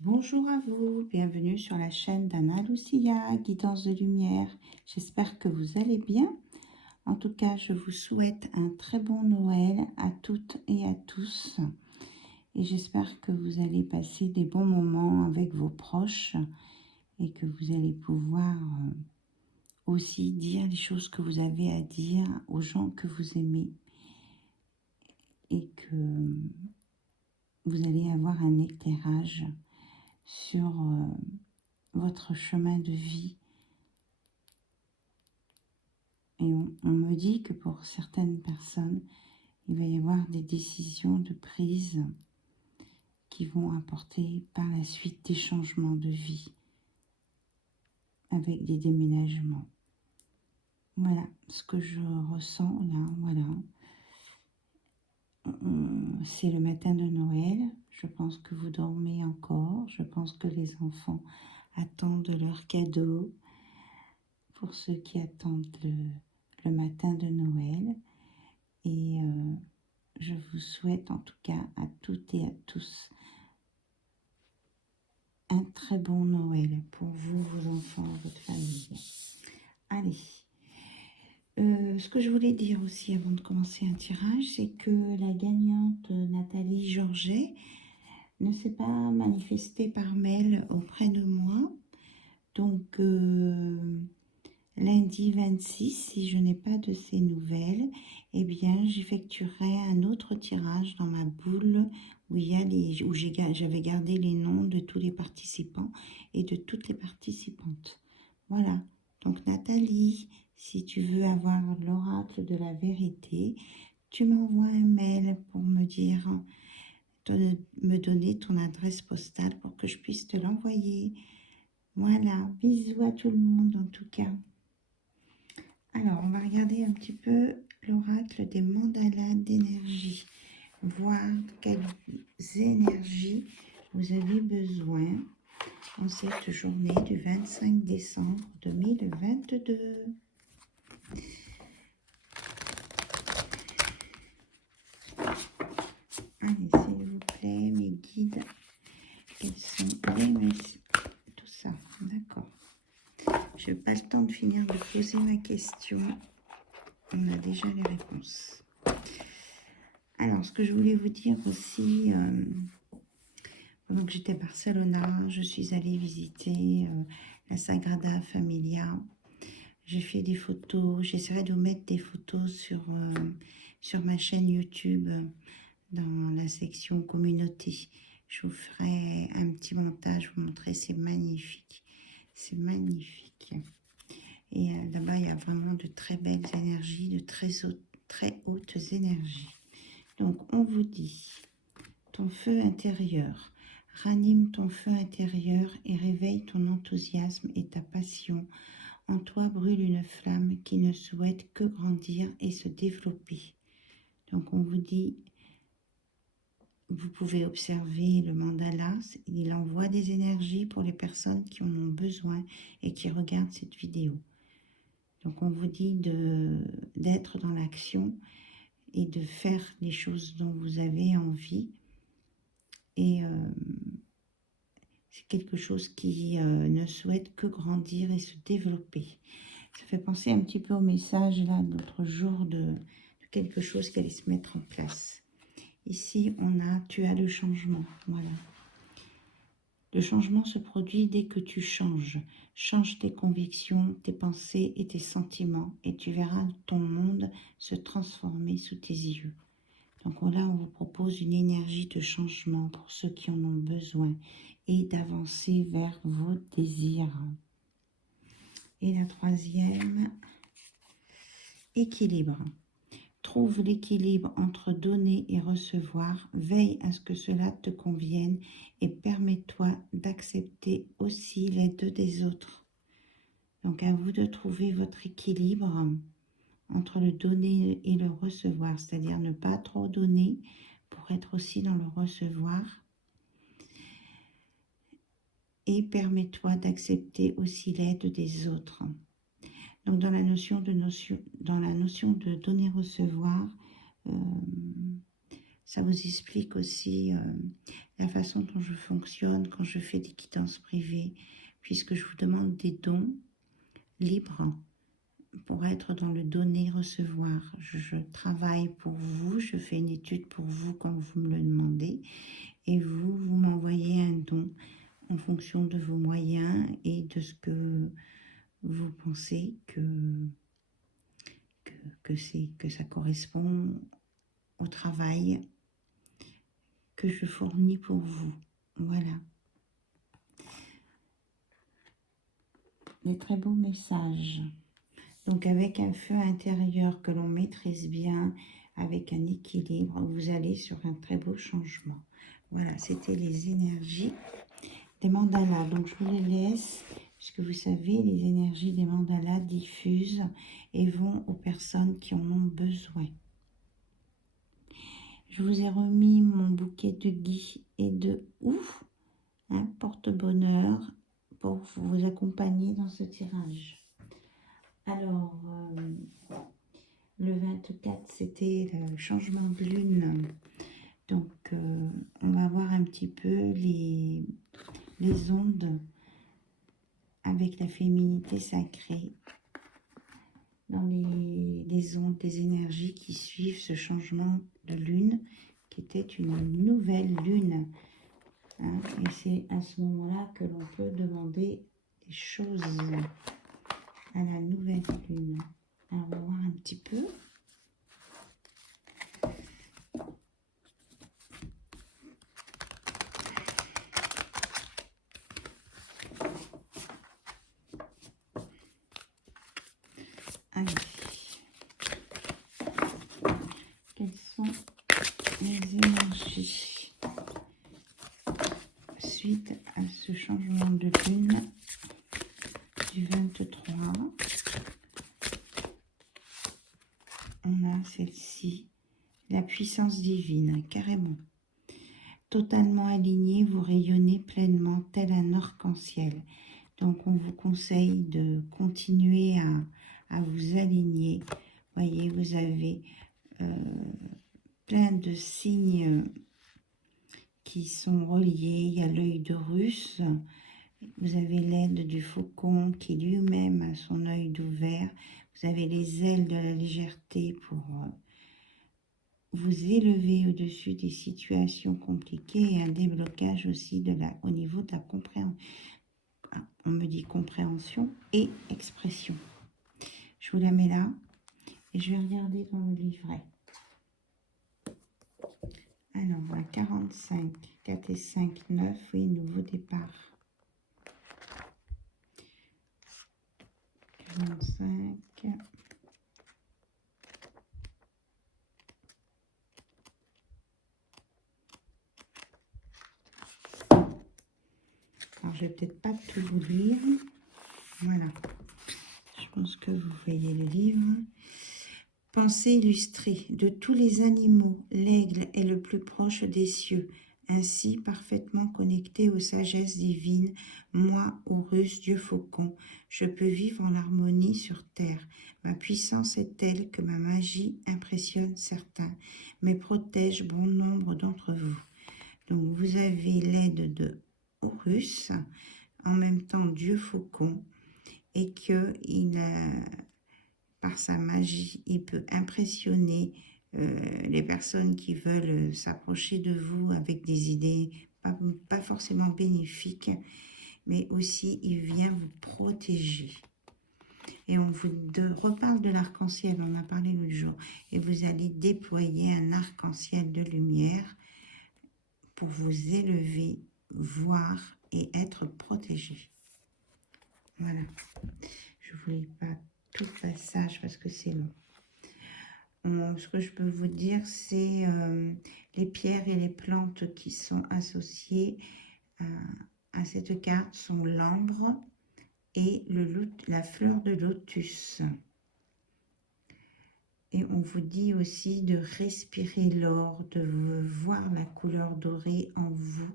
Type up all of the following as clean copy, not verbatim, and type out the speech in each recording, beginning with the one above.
Bonjour à vous, bienvenue sur la chaîne d'Anna Lucia, Guidance de Lumière. J'espère que vous allez bien. En tout cas, je vous souhaite un très bon Noël à toutes et à tous. Et j'espère que vous allez passer des bons moments avec vos proches et que vous allez pouvoir aussi dire les choses que vous avez à dire aux gens que vous aimez et que vous allez avoir un éclairage sur votre chemin de vie. Et on me dit que pour certaines personnes, il va y avoir des décisions de prise qui vont apporter par la suite des changements de vie avec des déménagements. Voilà ce que je ressens là, voilà. C'est le matin de Noël, je pense que vous dormez encore, je pense que les enfants attendent leurs cadeaux pour ceux qui attendent le matin de Noël. Et je vous souhaite en tout cas à toutes et à tous un très bon Noël pour vous, vos enfants, votre famille. Allez, ce que je voulais dire aussi avant de commencer un tirage, c'est que la gagnante Nathalie Georget ne s'est pas manifestée par mail auprès de moi. Donc, lundi 26, si je n'ai pas de ces nouvelles, eh bien, j'effectuerai un autre tirage dans ma boule où j'avais gardé les noms de tous les participants et de toutes les participantes. Voilà. Donc, Nathalie, si tu veux avoir l'oracle de la vérité, tu m'envoies un mail pour me dire, me donner ton adresse postale pour que je puisse te l'envoyer. Voilà. Bisous à tout le monde en tout cas. Alors, on va regarder un petit peu l'oracle des mandalas d'énergie. Voir quelles énergies vous avez besoin en cette journée du 25 décembre 2022. Allez, s'il vous plaît, mes guides, quels sont les messages? Tout ça, d'accord. Je n'ai pas le temps de finir de poser ma question. On a déjà les réponses. Alors, ce que je voulais vous dire aussi, pendant que j'étais à Barcelona, je suis allée visiter la Sagrada Familia. J'ai fait des photos, j'essaierai de vous mettre des photos sur ma chaîne YouTube, dans la section communauté. Je vous ferai un petit montage, vous montrer, c'est magnifique. C'est magnifique. Et là-bas, il y a vraiment de très belles énergies, de très hautes énergies. Donc, on vous dit, ton feu intérieur, ranime ton feu intérieur et réveille ton enthousiasme et ta passion. En toi brûle une flamme qui ne souhaite que grandir et se développer. Donc, on vous dit, vous pouvez observer le mandala, il envoie des énergies pour les personnes qui en ont besoin et qui regardent cette vidéo. Donc on vous dit d'être dans l'action et de faire les choses dont vous avez envie. Et c'est quelque chose qui ne souhaite que grandir et se développer. Ça fait penser un petit peu au message là de l'autre jour de quelque chose qui allait se mettre en place. Ici, on a « tu as le changement ». Voilà. Le changement se produit dès que tu changes. Change tes convictions, tes pensées et tes sentiments et tu verras ton monde se transformer sous tes yeux. Donc là, on vous propose une énergie de changement pour ceux qui en ont besoin et d'avancer vers vos désirs. Et la troisième, équilibre. Trouve l'équilibre entre donner et recevoir. Veille à ce que cela te convienne et permets-toi d'accepter aussi l'aide des autres. Donc à vous de trouver votre équilibre entre le donner et le recevoir, c'est-à-dire ne pas trop donner pour être aussi dans le recevoir. Et permets-toi d'accepter aussi l'aide des autres. Donc dans la notion de donner-recevoir, ça vous explique aussi la façon dont je fonctionne quand je fais des quittances privées, puisque je vous demande des dons libres pour être dans le donner-recevoir. Je travaille pour vous, je fais une étude pour vous quand vous me le demandez, et vous m'envoyez un don en fonction de vos moyens et de ce que vous pensez que ça correspond au travail que je fournis pour vous. Voilà. Des très beaux messages. Donc avec un feu intérieur que l'on maîtrise bien, avec un équilibre, vous allez sur un très beau changement. Voilà, c'était les énergies des mandalas. Donc je vous les laisse, puisque vous savez, les énergies des mandalas diffusent et vont aux personnes qui en ont besoin. Je vous ai remis mon bouquet de gui et de ouf, porte-bonheur, pour vous accompagner dans ce tirage. Alors, le 24, c'était le changement de lune. Donc, on va voir un petit peu les ondes avec la féminité sacrée dans les ondes, les énergies qui suivent ce changement de lune, qui était une nouvelle lune. Et c'est à ce moment-là que l'on peut demander des choses à la nouvelle lune. Alors, on va voir un petit peu. Allez. Quelles sont les énergies suite à ce changement de lune du 23? On a celle-ci, la puissance divine, carrément. Totalement aligné, vous rayonnez pleinement tel un arc-en-ciel. Donc on vous conseille de continuer à vous aligner. Voyez, vous avez plein de signes qui sont reliés. Il y a l'œil de Russe, vous avez l'aide du faucon qui lui-même a son œil d'ouvert. Vous avez les ailes de la légèreté pour vous élever au-dessus des situations compliquées et un déblocage aussi au niveau de la compréhension. On me dit compréhension et expression. Je vous la mets là et je vais regarder dans le livret. Alors, à 45, 4 et 5, 9, oui, nouveau départ. 45. Alors, je vais peut-être pas tout vous lire. Voilà. Je pense que vous voyez le livre. Pensée illustrée. De tous les animaux, l'aigle est le plus proche des cieux. Ainsi, parfaitement connecté aux sagesses divines, moi, Horus, Dieu faucon, je peux vivre en harmonie sur terre. Ma puissance est telle que ma magie impressionne certains, mais protège bon nombre d'entre vous. Donc, vous avez l'aide de Horus, en même temps Dieu faucon, et que par sa magie, il peut impressionner les personnes qui veulent s'approcher de vous avec des idées pas forcément bénéfiques, mais aussi il vient vous protéger. Et on vous reparle de l'arc-en-ciel, on en a parlé l'autre jour, et vous allez déployer un arc-en-ciel de lumière pour vous élever, voir et être protégé. Voilà, je ne vous lis pas tout le passage parce que c'est long. Ce que je peux vous dire, c'est les pierres et les plantes qui sont associées à cette carte sont l'ambre et la fleur de lotus. Et on vous dit aussi de respirer l'or, de voir la couleur dorée en vous.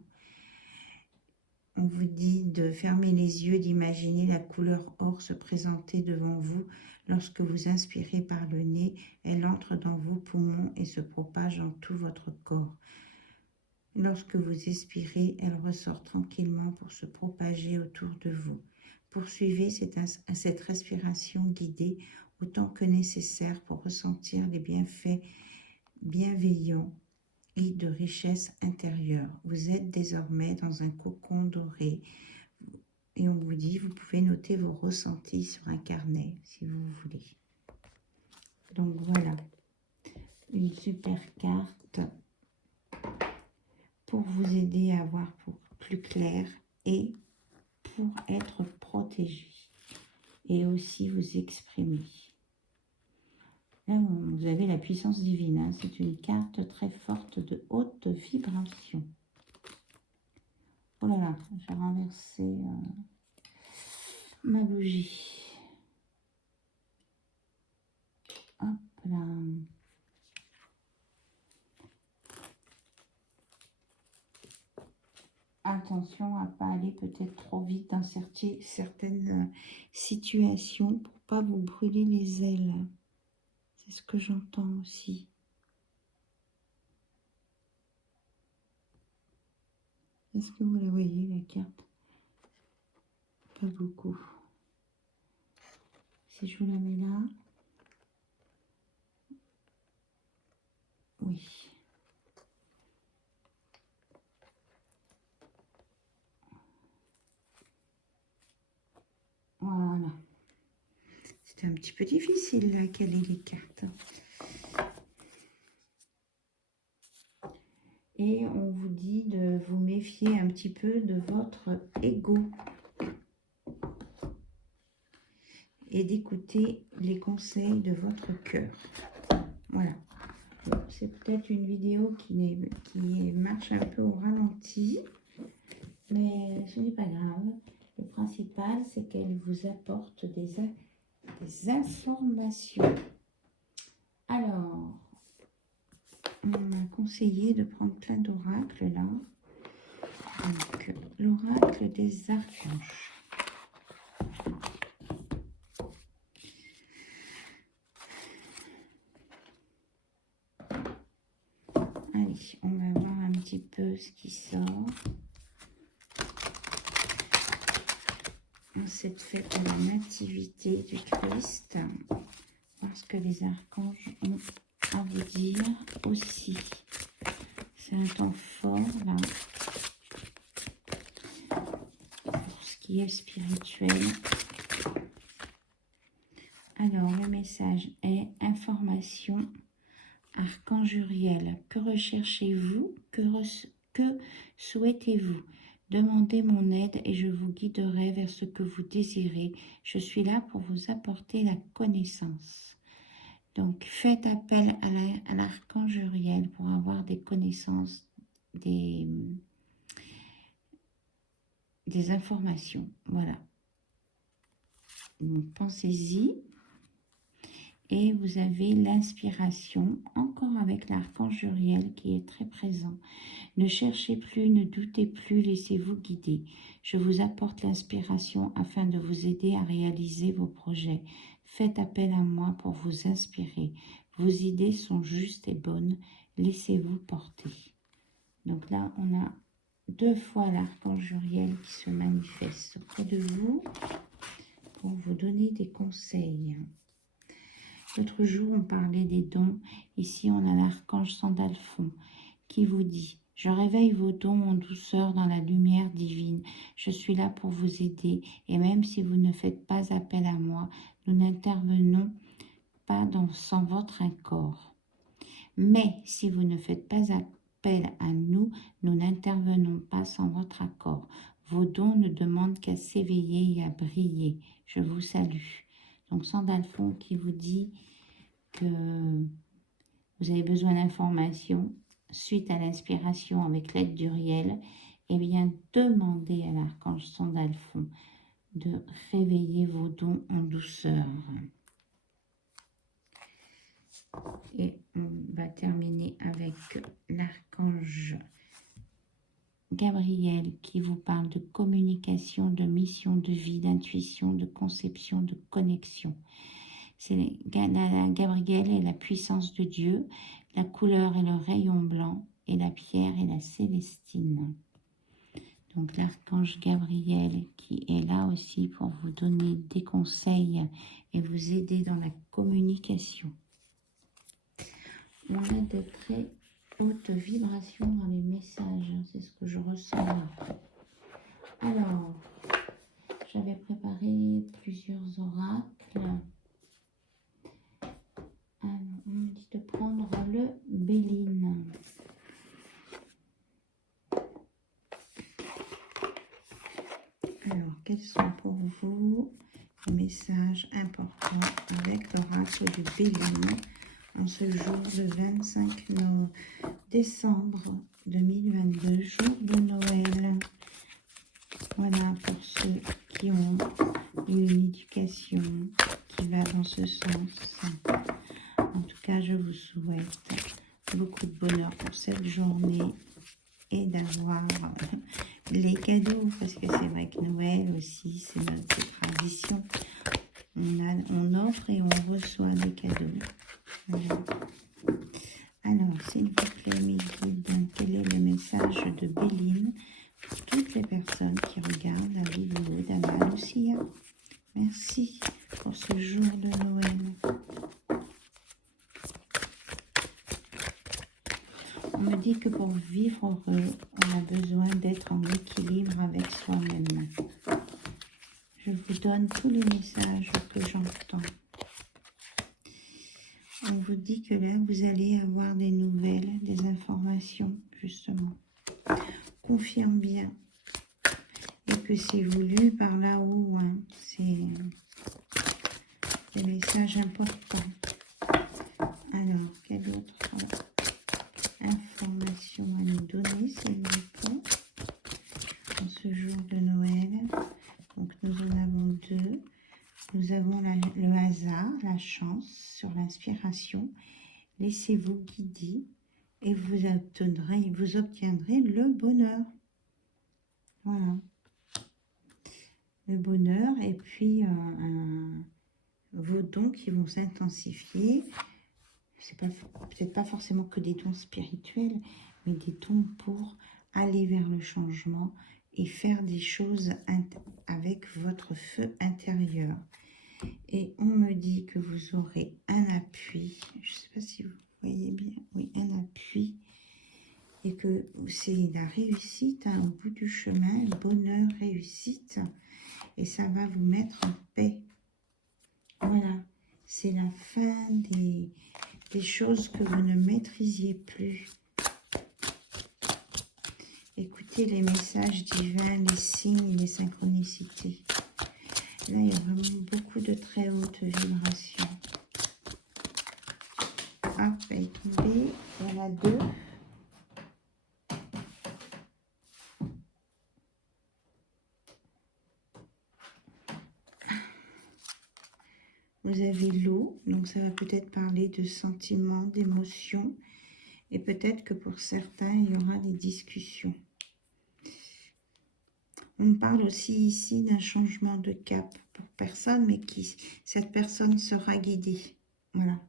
on vous dit de fermer les yeux, d'imaginer la couleur or se présenter devant vous. Lorsque vous inspirez par le nez, elle entre dans vos poumons et se propage dans tout votre corps. Lorsque vous expirez, elle ressort tranquillement pour se propager autour de vous. Poursuivez cette respiration guidée autant que nécessaire pour ressentir les bienfaits bienveillants et de richesse intérieure. Vous êtes désormais dans un cocon doré et on vous dit, vous pouvez noter vos ressentis sur un carnet si vous voulez. Donc voilà, une super carte pour vous aider à voir plus clair et pour être protégé et aussi vous exprimer. Là, vous avez la puissance divine, hein. C'est une carte très forte de haute vibration. Oh là là, j'ai renversé ma bougie. Hop là. Attention à ne pas aller peut-être trop vite dans certaines situations pour ne pas vous brûler les ailes. C'est ce que j'entends aussi. Est-ce que vous la voyez, la carte? Pas beaucoup. Si je vous la mets là. Oui. Voilà. C'était un petit peu difficile là, caler les cartes. Et on vous dit de vous méfier un petit peu de votre ego. Et d'écouter les conseils de votre cœur. Voilà. C'est peut-être une vidéo qui marche un peu au ralenti. Mais ce n'est pas grave. Le principal, c'est qu'elle vous apporte des informations. Alors, on m'a conseillé de prendre plein d'oracles là. Donc, l'oracle des archanges. Allez, on va voir un petit peu ce qui sort. En cette fête de la nativité du Christ, parce que les archanges ont à vous dire aussi. C'est un temps fort là, pour ce qui est spirituel. Alors, le message est information Archange Uriel. Que recherchez-vous? Que souhaitez-vous? Demandez mon aide et je vous guiderai vers ce que vous désirez. Je suis là pour vous apporter la connaissance. Donc, faites appel à l'archange Uriel pour avoir des connaissances, des informations. Voilà. Donc, pensez-y. Et vous avez l'inspiration, encore avec l'archange Uriel qui est très présent. Ne cherchez plus, ne doutez plus, laissez-vous guider. Je vous apporte l'inspiration afin de vous aider à réaliser vos projets. Faites appel à moi pour vous inspirer. Vos idées sont justes et bonnes. Laissez-vous porter. Donc là, on a 2 fois l'archange Uriel qui se manifeste auprès de vous pour vous donner des conseils. L'autre jour, on parlait des dons. Ici, on a l'archange Sandalphon qui vous dit « Je réveille vos dons en douceur dans la lumière divine. Je suis là pour vous aider. Et même si vous ne faites pas appel à moi, nous n'intervenons pas sans votre accord. Mais si vous ne faites pas appel à nous, nous n'intervenons pas sans votre accord. Vos dons ne demandent qu'à s'éveiller et à briller. Je vous salue. » Donc, Sandalphon qui vous dit que vous avez besoin d'informations suite à l'inspiration avec l'aide d'Uriel, eh bien, demandez à l'archange Sandalphon de réveiller vos dons en douceur. Et on va terminer avec l'archange Gabriel qui vous parle de communication, de mission, de vie, d'intuition, de conception, de connexion. C'est Gabriel est la puissance de Dieu, la couleur est le rayon blanc et la pierre est la célestine. Donc l'archange Gabriel qui est là aussi pour vous donner des conseils et vous aider dans la communication. On a de très hautes vibrations dans les messages, c'est ce que je ressens là. Alors, j'avais préparé plusieurs oracles. Alors, on me dit de prendre le Béline. Alors, quels sont pour vous les messages importants avec l'oracle du Béline en ce jour le 25 décembre 2022, jour de Noël? Voilà, pour ceux qui ont eu une éducation qui va dans ce sens. En tout cas, je vous souhaite beaucoup de bonheur pour cette journée et d'avoir les cadeaux, parce que c'est vrai que Noël aussi, c'est notre tradition. On offre et on reçoit des cadeaux. Voilà. Alors, s'il vous plaît, mes guides, quel est le message de Béline pour toutes les personnes qui regardent la vidéo d'Anna Lucia? Merci pour ce jour de Noël. On me dit que pour vivre heureux, on a besoin d'être en équilibre avec soi-même. Je vous donne tous les messages que j'entends. On vous dit que là, vous allez avoir des nouvelles, des informations, justement. Confirme bien. Et que c'est voulu par là-haut. Hein. C'est des messages importants. Alors, quelle autre information à nous donner, s'il vous plaît, en ce jour de Noël? Donc, nous en avons deux. Nous avons le hasard, la chance sur l'inspiration. Laissez-vous guider et vous obtiendrez le bonheur. Voilà. Le bonheur et puis vos dons qui vont s'intensifier. C'est peut-être pas forcément que des dons spirituels, mais des dons pour aller vers le changement et faire des choses avec votre feu intérieur. Et on me dit que vous aurez un appui, je ne sais pas si vous voyez bien, oui, un appui, et que c'est la réussite au bout du chemin, le bonheur, réussite, et ça va vous mettre en paix. Voilà, c'est la fin des choses que vous ne maîtrisiez plus. Écoutez les messages divins, les signes, les synchronicités. Là, il y a vraiment beaucoup de très hautes vibrations. Ah, elle est tombée. Voilà deux. Vous avez l'eau, donc ça va peut-être parler de sentiments, d'émotions. Et peut-être que pour certains, il y aura des discussions. On parle aussi ici d'un changement de cap pour personne, mais cette personne sera guidée. Voilà.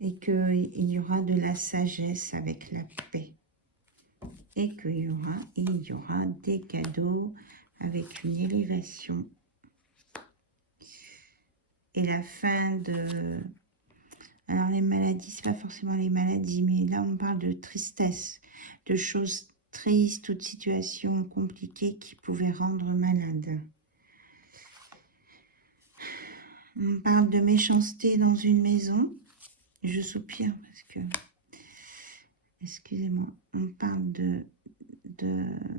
Et qu'il y aura de la sagesse avec la paix. Et qu'il y aura des cadeaux avec une élévation. Et la fin de... Alors les maladies, c'est pas forcément les maladies, mais là on parle de tristesse, de choses tristes ou de situations compliquées qui pouvaient rendre malade. On parle de méchanceté dans une maison. Je soupire parce que... Excusez-moi. On parle de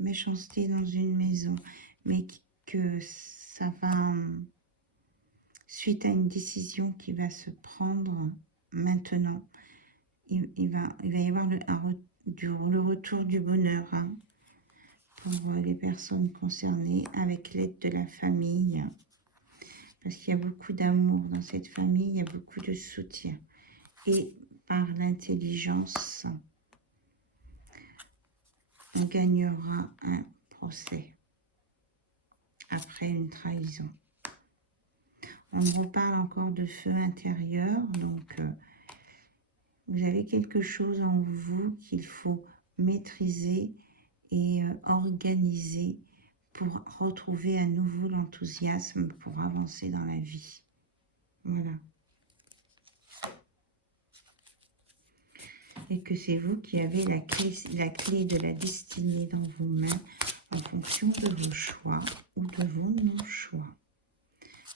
méchanceté dans une maison, mais que ça va... Suite à une décision qui va se prendre maintenant, il va y avoir le retour du bonheur hein, pour les personnes concernées avec l'aide de la famille. Parce qu'il y a beaucoup d'amour dans cette famille, il y a beaucoup de soutien. Et par l'intelligence, on gagnera un procès après une trahison. On reparle encore de feu intérieur, donc vous avez quelque chose en vous qu'il faut maîtriser et organiser pour retrouver à nouveau l'enthousiasme pour avancer dans la vie. Voilà. Et que c'est vous qui avez la clé de la destinée dans vos mains en fonction de vos choix ou de vos non-choix.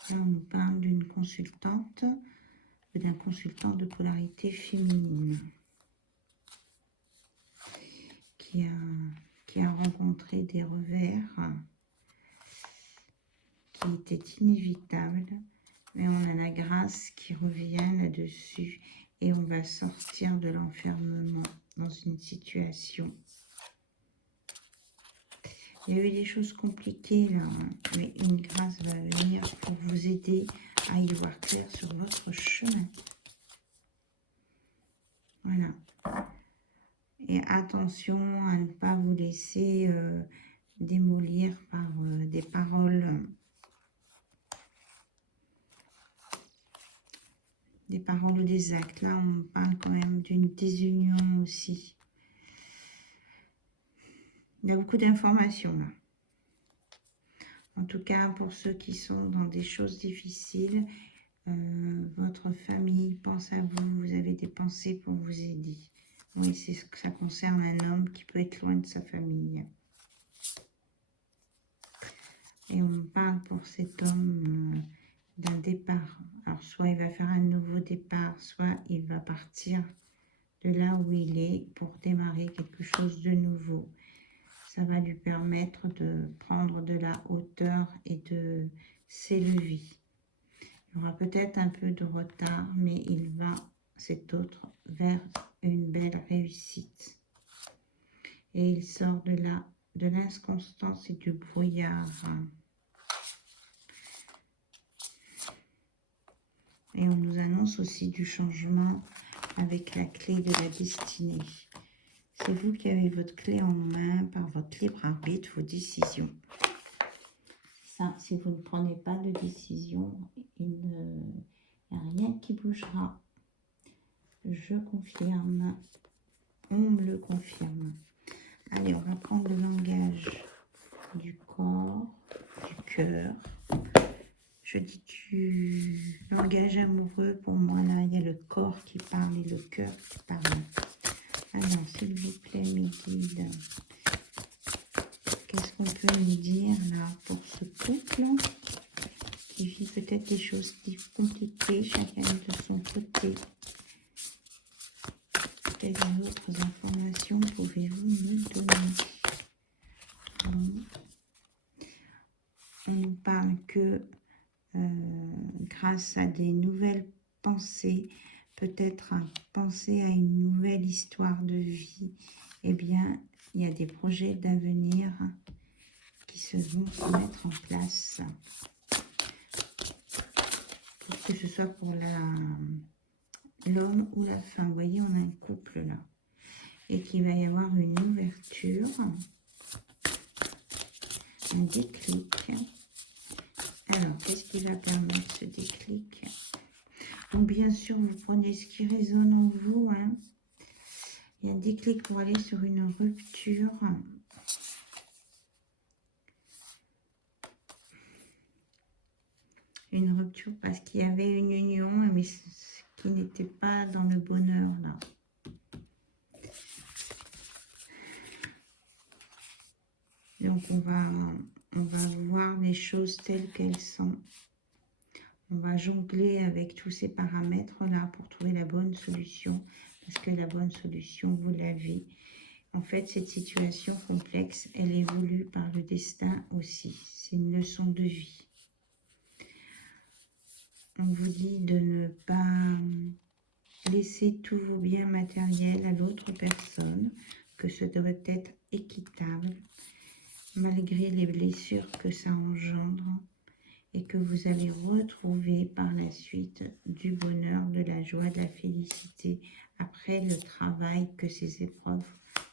Là, on nous parle d'une consultante, d'un consultant de polarité féminine qui a rencontré des revers qui étaient inévitables, mais on a la grâce qui revient là-dessus et on va sortir de l'enfermement dans une situation. Il y a eu des choses compliquées là, hein, mais une grâce va venir pour vous aider à y voir clair sur votre chemin. Voilà. Et attention à ne pas vous laisser démolir par des paroles. Des paroles ou des actes. Là, on parle quand même d'une désunion aussi. Il y a beaucoup d'informations là. En tout cas, pour ceux qui sont dans des choses difficiles, votre famille pense à vous, vous avez des pensées pour vous aider. Oui, c'est ce que ça concerne un homme qui peut être loin de sa famille. Et on parle pour cet homme d'un départ. Alors, soit il va faire un nouveau départ, soit il va partir de là où il est pour démarrer quelque chose de nouveau. Ça va lui permettre de prendre de la hauteur et de s'élever. Il y aura peut-être un peu de retard, mais il va, cet autre, vers une belle réussite. Et il sort de là, de l'inconstance et du brouillard. Et on nous annonce aussi du changement avec la clé de la destinée. C'est vous qui avez votre clé en main par votre libre arbitre, vos décisions. Ça, si vous ne prenez pas de décision, il n'y a rien qui bougera. Je confirme. On me le confirme. Allez, on va prendre le langage du corps, du cœur. Je dis du langage amoureux. Pour moi, là, il y a le corps qui parle et le cœur qui parle. Alors, s'il vous plaît, mes guides, qu'est-ce qu'on peut nous dire là pour ce couple qui vit peut-être des choses compliquées, chacun de son côté? Quelles autres informations pouvez-vous nous donner? On nous parle que grâce à des nouvelles pensées, peut-être penser à une nouvelle histoire de vie, eh bien, il y a des projets d'avenir qui vont se mettre en place. Que ce soit pour l'homme ou la femme. Vous voyez, on a un couple là. Et qu'il va y avoir une ouverture, un déclic. Alors, qu'est-ce qui va permettre ce déclic? Donc, bien sûr, vous prenez ce qui résonne en vous. Hein. Il y a un déclic pour aller sur une rupture. Une rupture parce qu'il y avait une union, mais qui n'était pas dans le bonheur, là. Donc, on va voir les choses telles qu'elles sont. On va jongler avec tous ces paramètres-là pour trouver la bonne solution. Parce que la bonne solution, vous l'avez. En fait, cette situation complexe, elle est voulue par le destin aussi. C'est une leçon de vie. On vous dit de ne pas laisser tous vos biens matériels à l'autre personne, que ce doit être équitable, malgré les blessures que ça engendre, et que vous allez retrouver par la suite du bonheur, de la joie, de la félicité, après le travail que ces épreuves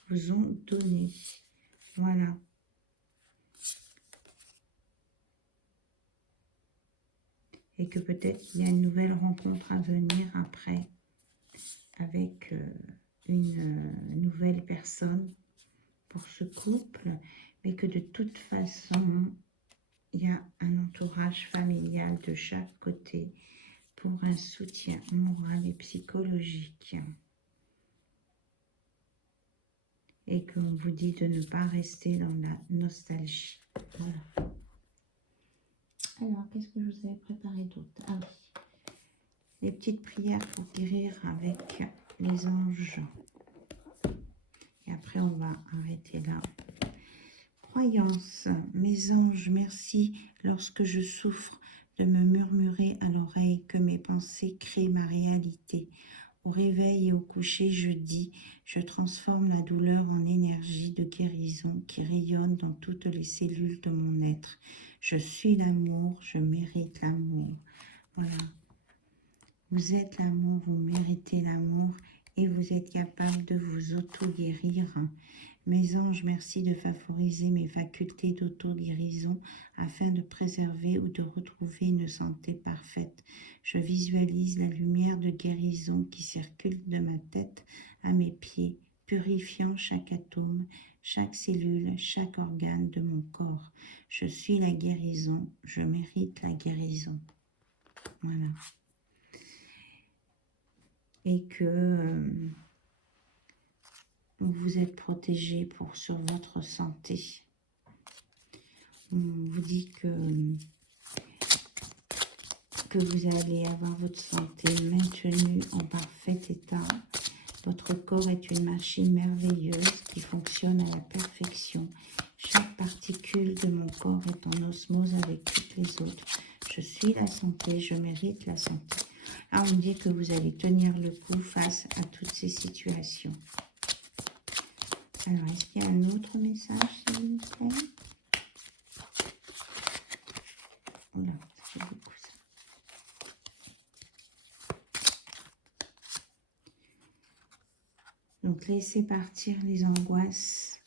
vous ont donné. Voilà. Et que peut-être il y a une nouvelle rencontre à venir après avec une nouvelle personne pour ce couple, mais que de toute façon, il y a un entourage familial de chaque côté pour un soutien moral et psychologique. Et qu'on vous dit de ne pas rester dans la nostalgie. Voilà. Alors, qu'est-ce que je vous avais préparé d'autre? Ah oui, les petites prières pour guérir avec les anges. Et après, on va arrêter là. Croyance, mes anges, merci lorsque je souffre de me murmurer à l'oreille que mes pensées créent ma réalité. Au réveil et au coucher, je dis, je transforme la douleur en énergie de guérison qui rayonne dans toutes les cellules de mon être. Je suis l'amour, je mérite l'amour. Voilà. Vous êtes l'amour, vous méritez l'amour et vous êtes capable de vous auto-guérir. Mes anges, merci de favoriser mes facultés d'auto-guérison afin de préserver ou de retrouver une santé parfaite. Je visualise la lumière de guérison qui circule de ma tête à mes pieds, purifiant chaque atome, chaque cellule, chaque organe de mon corps. Je suis la guérison, je mérite la guérison. Voilà. Et que vous êtes protégé sur votre santé. On vous dit que vous allez avoir votre santé maintenue en parfait état. Votre corps est une machine merveilleuse qui fonctionne à la perfection. Chaque particule de mon corps est en osmose avec toutes les autres. Je suis la santé, je mérite la santé. Là, on dit que vous allez tenir le coup face à toutes ces situations. Alors, est-ce qu'il y a un autre message, s'il vous plaît? Oula, c'est beaucoup ça. Donc, laissez partir les angoisses.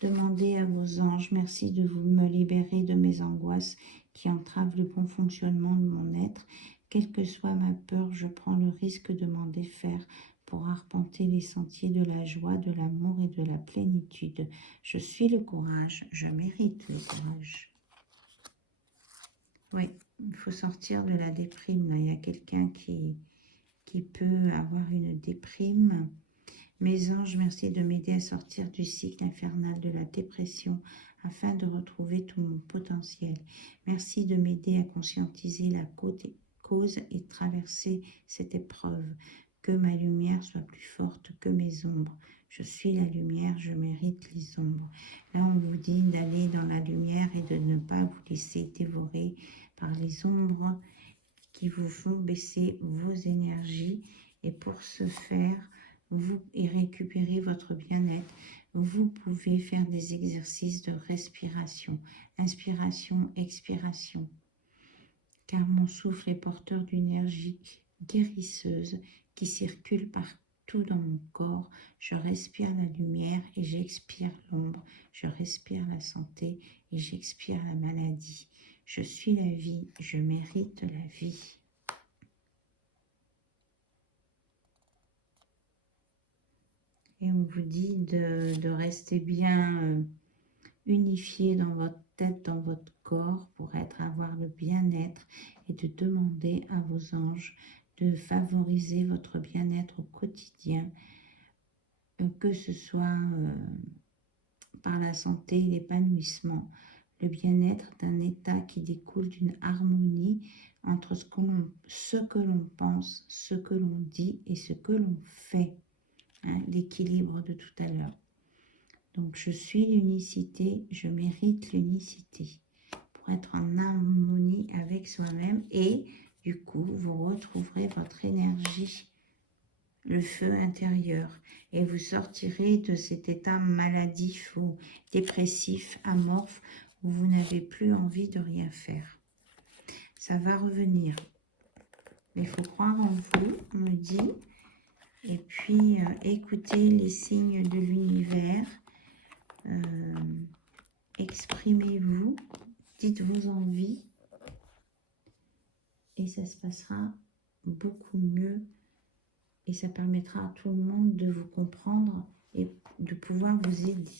Demandez à vos anges, merci de me libérer de mes angoisses qui entravent le bon fonctionnement de mon être. Quelle que soit ma peur, je prends le risque de m'en défaire pour arpenter les sentiers de la joie, de l'amour et de la plénitude. Je suis le courage, je mérite le courage. Oui, il faut sortir de la déprime. Là. Il y a quelqu'un qui peut avoir une déprime. Mes anges, merci de m'aider à sortir du cycle infernal de la dépression afin de retrouver tout mon potentiel. Merci de m'aider à conscientiser la cause et traverser cette épreuve. Que ma lumière soit plus forte que mes ombres. Je suis la lumière, je mérite les ombres. Là, on vous dit d'aller dans la lumière et de ne pas vous laisser dévorer par les ombres qui vous font baisser vos énergies. Et pour ce faire, vous récupérez votre bien-être. Vous pouvez faire des exercices de respiration, inspiration, expiration. Car mon souffle est porteur d'énergie guérisseuse qui circule partout dans mon corps. Je respire la lumière et j'expire l'ombre. Je respire la santé et j'expire la maladie. Je suis la vie, je mérite la vie. Et on vous dit de rester bien unifié dans votre tête, dans votre corps, pour avoir le bien-être et de demander à vos anges de favoriser votre bien-être au quotidien, que ce soit par la santé et l'épanouissement. Le bien-être d'un état qui découle d'une harmonie entre ce que l'on pense, ce que l'on dit et ce que l'on fait. Hein, l'équilibre de tout à l'heure. Donc, je suis l'unicité, je mérite l'unicité pour être en harmonie avec soi-même et du coup, vous retrouverez votre énergie, le feu intérieur et vous sortirez de cet état maladif ou dépressif, amorphe où vous n'avez plus envie de rien faire. Ça va revenir. Mais il faut croire en vous, on me dit. Et puis, écoutez les signes de l'univers. exprimez-vous, dites vos envies et ça se passera beaucoup mieux et ça permettra à tout le monde de vous comprendre et de pouvoir vous aider.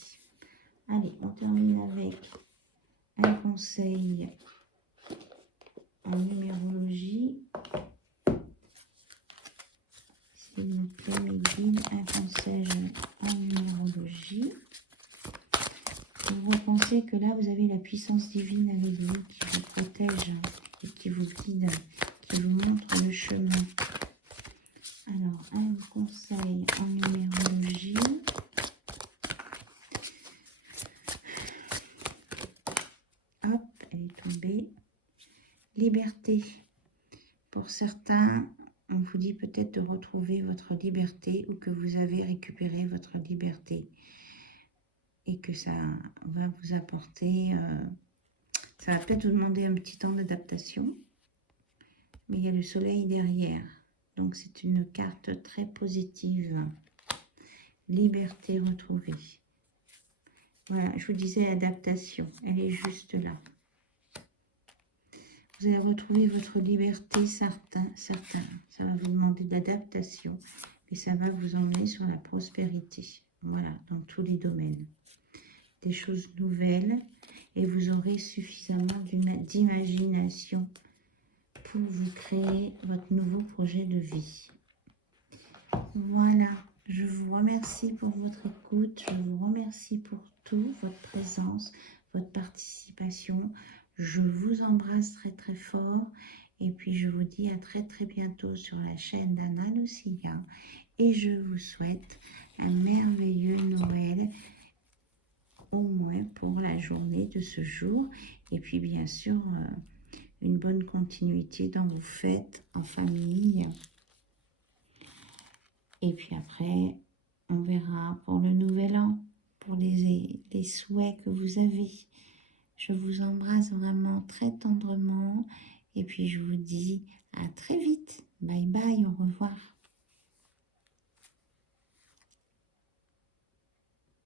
Allez, on termine avec un conseil en numérologie. S'il vous plaît, mes guides, un conseil en numérologie. Vous repensez que là, vous avez la puissance divine avec vous qui vous protège et qui vous guide, qui vous montre le chemin. Alors, un conseil en numérologie. Hop, elle est tombée. Liberté. Pour certains, on vous dit peut-être de retrouver votre liberté ou que vous avez récupéré votre liberté et que ça va vous apporter, ça va peut-être vous demander un petit temps d'adaptation, mais il y a le soleil derrière, donc c'est une carte très positive. Liberté retrouvée. Voilà, je vous disais adaptation, elle est juste là. Vous allez retrouver votre liberté, certains. Ça va vous demander de l'adaptation, et ça va vous emmener sur la prospérité. Voilà, dans tous les domaines. Des choses nouvelles, et vous aurez suffisamment d'imagination pour vous créer votre nouveau projet de vie. Voilà, je vous remercie pour votre écoute, je vous remercie pour tout, votre présence, votre participation. Je vous embrasse très très fort et puis je vous dis à très très bientôt sur la chaîne d'Anna Lucia et je vous souhaite un merveilleux Noël, au moins pour la journée de ce jour, et puis bien sûr une bonne continuité dans vos fêtes en famille. Et puis après, on verra pour le nouvel an, pour les souhaits que vous avez. Je vous embrasse vraiment très tendrement. Et puis je vous dis à très vite. Bye bye, au revoir.